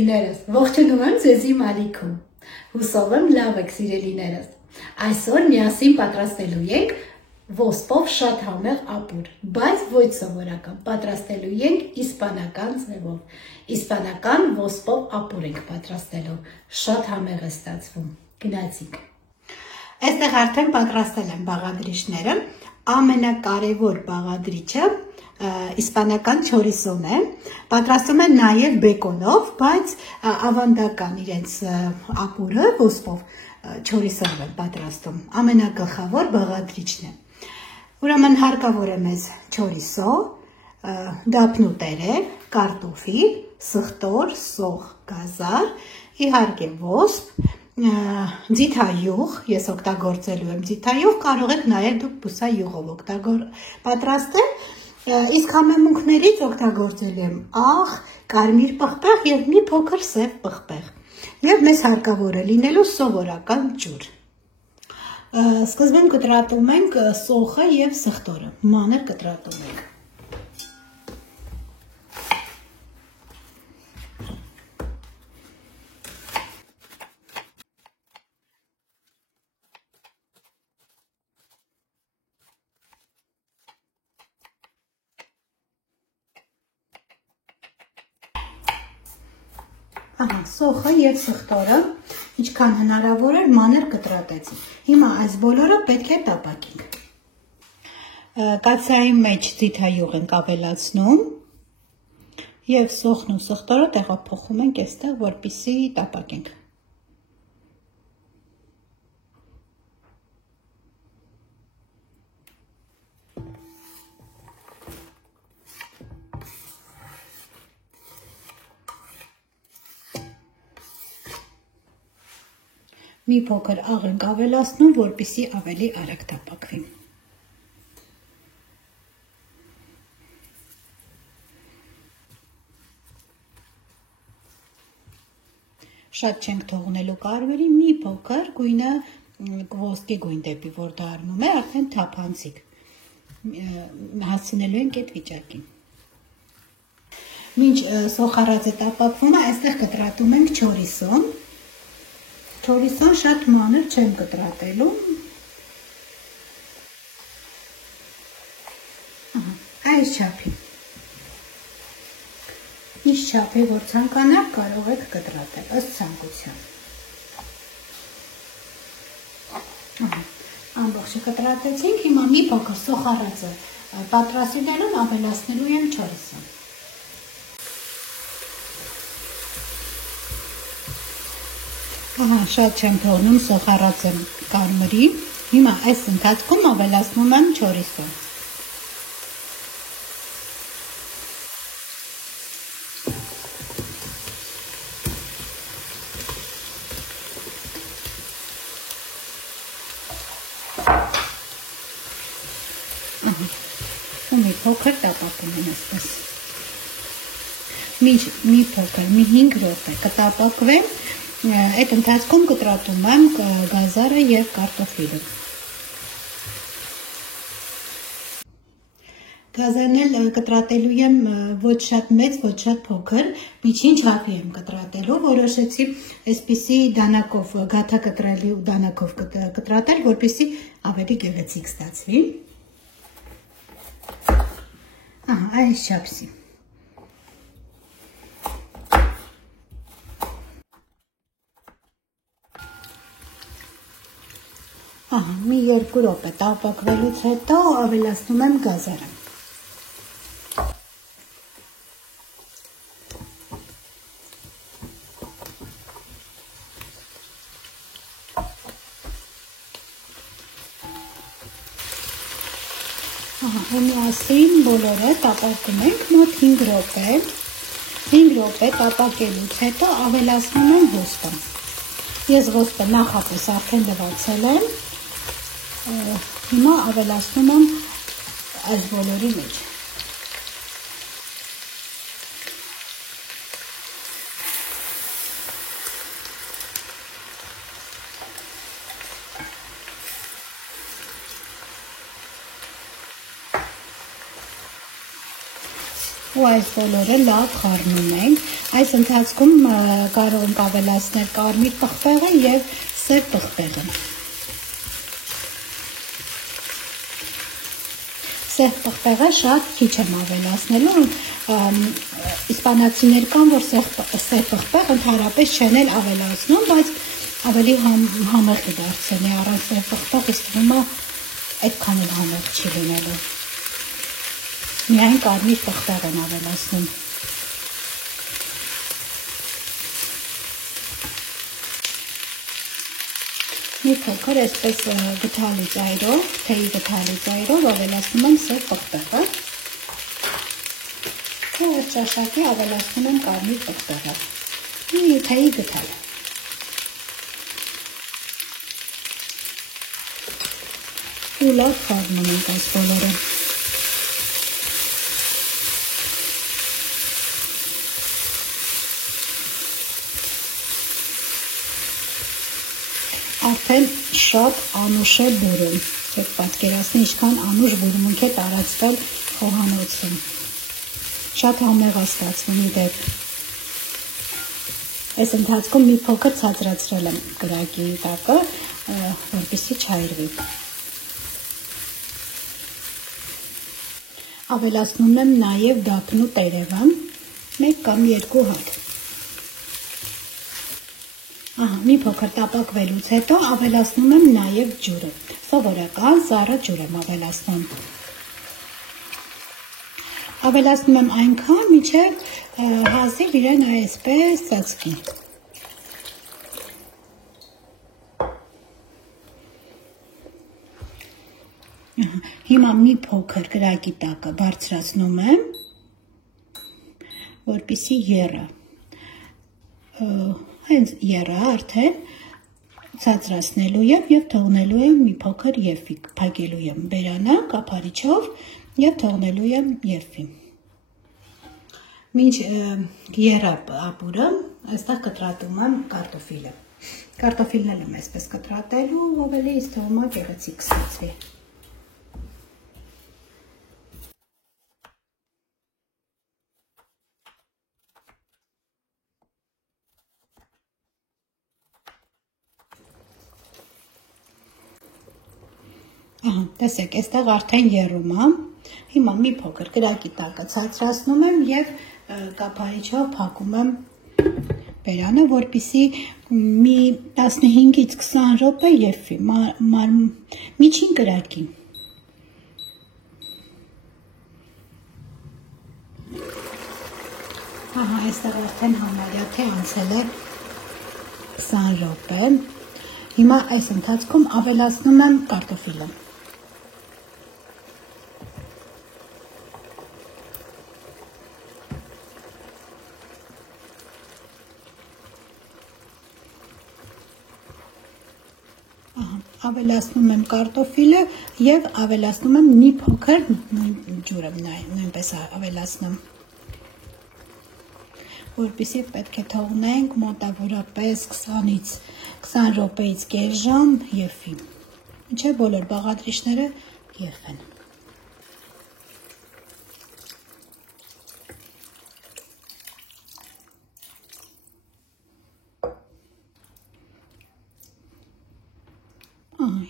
սիրելիներս, ողջունում եմ ձեզի Մալիքում, հուսով եմ լավ եք սիրելիներս, այսօր միասին պատրաստելու ենք ոսպով շատ համեղ ապուր, բայց ոչ սովորական, պատրաստելու ենք իսպանական ձևով, իսպանական ոսպով ապուր ենք պատրաստելու, շատ համեղ է ստացվում, գնացինք։ Այստեղ արդեն պատրաստել եմ բաղադրիչները, ամենակարևոր բաղադրիչը իսպանական չորիսոն է, պատրաստում են նաև բեկոնով, բայց ավանդական իրենց ապուրը ոսպով չորիսով են պատրաստում, ամենագլխավոր բաղադրիչն է։ Ուրեմն հարկավոր է մեզ չորիսո, դափնուտերև, կարտոֆիլ, սխտոր, սոխ, գազար, իհարկե ոսպ, ձիթայուղ, ես օգտագործելու եմ ձիթայուղ, կարող եք նաև դուք բուսայուղով պատրաստել, իսկ համեմունքներից օգտագործելու եմ աղ, կարմիր պղպեղ և մի փոքր սև պղպեղ, և մեզ հարկավոր է լինելու սովորական ջուր։ Սկզբում կտրատում ենք սոխը և սխտորը, մանր կտրատում ենք։ Սոխը և սխտորը, ինչքան հնարավոր էր մանր կտրատեցի։ Հիմա այս բոլորը պետք է տապակենք։ Կացայի մեջ ձիթայուղ ենք ավելացնում և սոխն ու սխտորը տեղափոխում ենք այստեղ, որպեսզի տապակենք։ Մի փոքր աղ ենք ավելացնում, որպեսզի ավելի արագ տապակվի։ Շատ չենք թողնելու կարմիրի, մի փոքր գույնը ոսկե գույն դեպի որ դառնում է, արդեն թափանցիկ հասցնելու ենք այդ վիճակին։ Մինչ սոխառածը տապակվում է, այստեղ կտրատում ենք չորիսոն։ Չորիսոն շատ մանր չեմ կտրատելու, այս չափի, ինչ չափի որ ցանկանաք կարող եք կտրատել, ըստ ցանկության, ամբողջը կտրատեցինք, հիմա մի փոքր սոխառածը պատրաստելուն ավելացնելու եմ չորիսոն։ Շատ չեմ թողնում սոխառածը կարմրի, հիմա այս ընթացքում ավելացնում եմ չորիսոն։ Ու մի փոքր տապակում եմ այսպես։ Մի փոքր, մի 5 րոպե կտապակվեմ, այդ ընթացքում կտրատում եմ գազարը և կարտոֆիլը։ Գազարն էլ կտրատելու եմ ոչ շատ մեծ, ոչ շատ փոքր, միջին չափի եմ կտրատելու, որոշեցի այսպիսի դանակով, գաթա կտրելու դանակով կտրատել, որպեսզի ավելի գեղեցիկ ստացվի։ Այս չափսի։ Մի 2 րոպե տապակվելուց հետո ավելացնում եմ գազարը։ Միասին բոլորը տապակում ենք մոտ 5 րոպե։ 5 րոպե տապակելուց հետո ավելացնում եմ ոսպը։ Ես ոսպը նախապես արդեն լվացել եմ, հիմա ավելացնում եմ այս բոլորի մեջ։ ու այս բոլորը լավ խառնում ենք։ Այս ընթացքում կարող ենք ավելացնել կարմիր պղպեղը եւ սև պղպեղը։ Սև պղպեղը շատ քիչ եմ ավելացնելու, իսպանացիներ կան, որ սև պղպեղ ընդհանրապես չեն էլ ավելացնում, բայց ավելի համեղ է դարձնի, առանց սև պղպեղ ինձ թվում է այդքան էլ համեղ չի լինելու։ Միայն կարմիր պղպեղ են ավելացնում։ Մի փոքր այսպես գթալի ծայրով, թեյի գթալի ծայրով ավելացնում եմ սև պղպեղը։ Ու այդ ճաշակի ավելացնում եմ կարմիր պղպեղը։ Մի թեյի գթալ։ Ու լավ խառնում ենք այս բոլորը։ Արդեն շատ անուշ է բուրում, եք պատկերացնի ինչքան անուշ բուրմունք է տարածվել խոհանոցում, շատ համեղ է ստացվում իդեպ, այս ընթացքում մի փոքր ցածրացրել եմ կրակի տակը, որպեսզի չայրվի, ավելացնում եմ նաև դափնու տերևը, 1 կամ 2 հատ, մի փոքր տապակվելուց հետո ավելացնում եմ նաև ջուրը, սովորական սառը ջուր եմ ավելացնում։ Ավելացնում եմ այնքան, մինչև հազիվ իրեն այսպես ծածկի։ Հիմա մի փոքր կրակի տակը բարձրացնում եմ, որպեսզի եռը։ Հենց եռա արդեն ցածրացնելու եմ եւ թողնելու եմ մի փոքր եփի, փակելու եմ բերանը կափարիչով եւ թողնելու եմ եփի։ Մինչ եռա ապուրը, այստեղ կտրատում եմ կարտոֆիլը։ Կարտոֆիլն եմ այսպես կտրատելու, ավելի ինձ թվում է գեղեցիկ կստացվի։ Տեսեք, այստեղ արդեն եռում է, հիմա մի փոքր կրակի տակը ցածրացնում եմ եւ կափարիչով փակում եմ բերանը, որպեսզի մի 15-ից 20 րոպե եփի, միջին կրակի։ Ահա, այստեղ արդեն համարյա թե անցել է 20 րոպե։ Հիմա այս ընթացքում ավելացնում եմ կարտոֆիլը։ Ավելացնում եմ կարտոֆիլը եւ ավելացնում եմ մի փոքր ջուրը նույնպես ավելացնում, որպեսզի պետք է թողնենք մոտավորապես 20-ից 20 րոպեից կես ժամ եփի, մինչեւ բոլոր բաղադրիչները եփեն։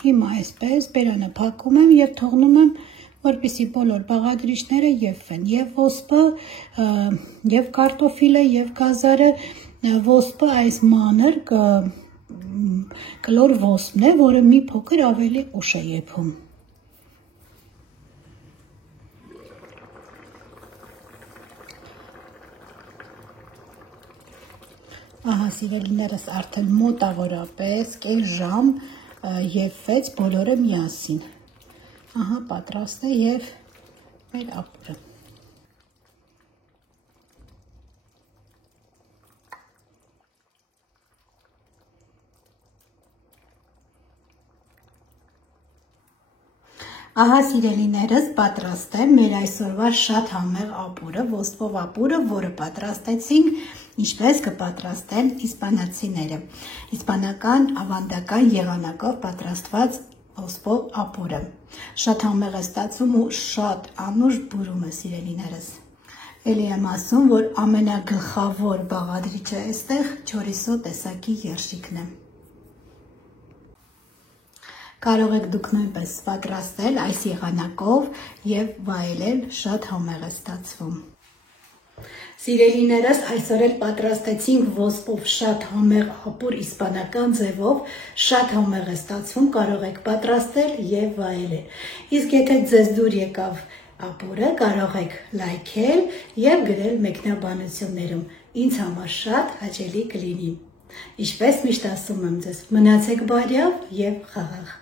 Հիմա այսպես բերանը փակում եմ եւ թողնում եմ, որպեսզի բոլոր բաղադրիչները եփվեն, եւ ոսպը, եւ կարտոֆիլը, եւ գազարը, ոսպը այս մանր կլոր ոսպն է, որը մի փոքր ավելի ուշ է եփում։ Ահա, սիրելիներս, արդեն մոտավորապես կես ժամ եփվեց բոլորը միասին։ Ահա, պատրաստ է եւ մեր ապուրը։ Ահա, սիրելիներս, պատրաստ է մեր այսօրվա շատ համեղ ապուրը, ոսպով ապուրը, որը պատրաստեցինք, ինչպես կպատրաստեն իսպանացիները։ Իսպանական ավանդական եղանակով պատրաստված ոսպով ապուրը։ Շատ համեղ է ստացվում ու շատ անուշ բուրում է, սիրելիներս։ Էլի եմ ասում, որ ամենագլխավոր բաղադրիչը այստեղ չորիսո տեսակի երշիկն է։ Կարող եք դուք նույնպես պատրաստել այս եղանակով և վայելել, շատ համեղ է ստացվում։ Սիրելիներս, այսօր էլ պատրաստեցինք ոսպով շատ համեղ ապուր իսպանական ձևով, շատ համեղ է ստացվում, կարող եք պատրաստել և վայելել։ Իսկ եթե ձեզ դուր եկավ ապուրը, կարող եք լայքել և գրել մեկնաբանություններում, ինձ համար շատ հաճելի կլինի։ Ինչպես միշտ ասում եմ ձեզ, մնացեք բարյավ և խաղաղ։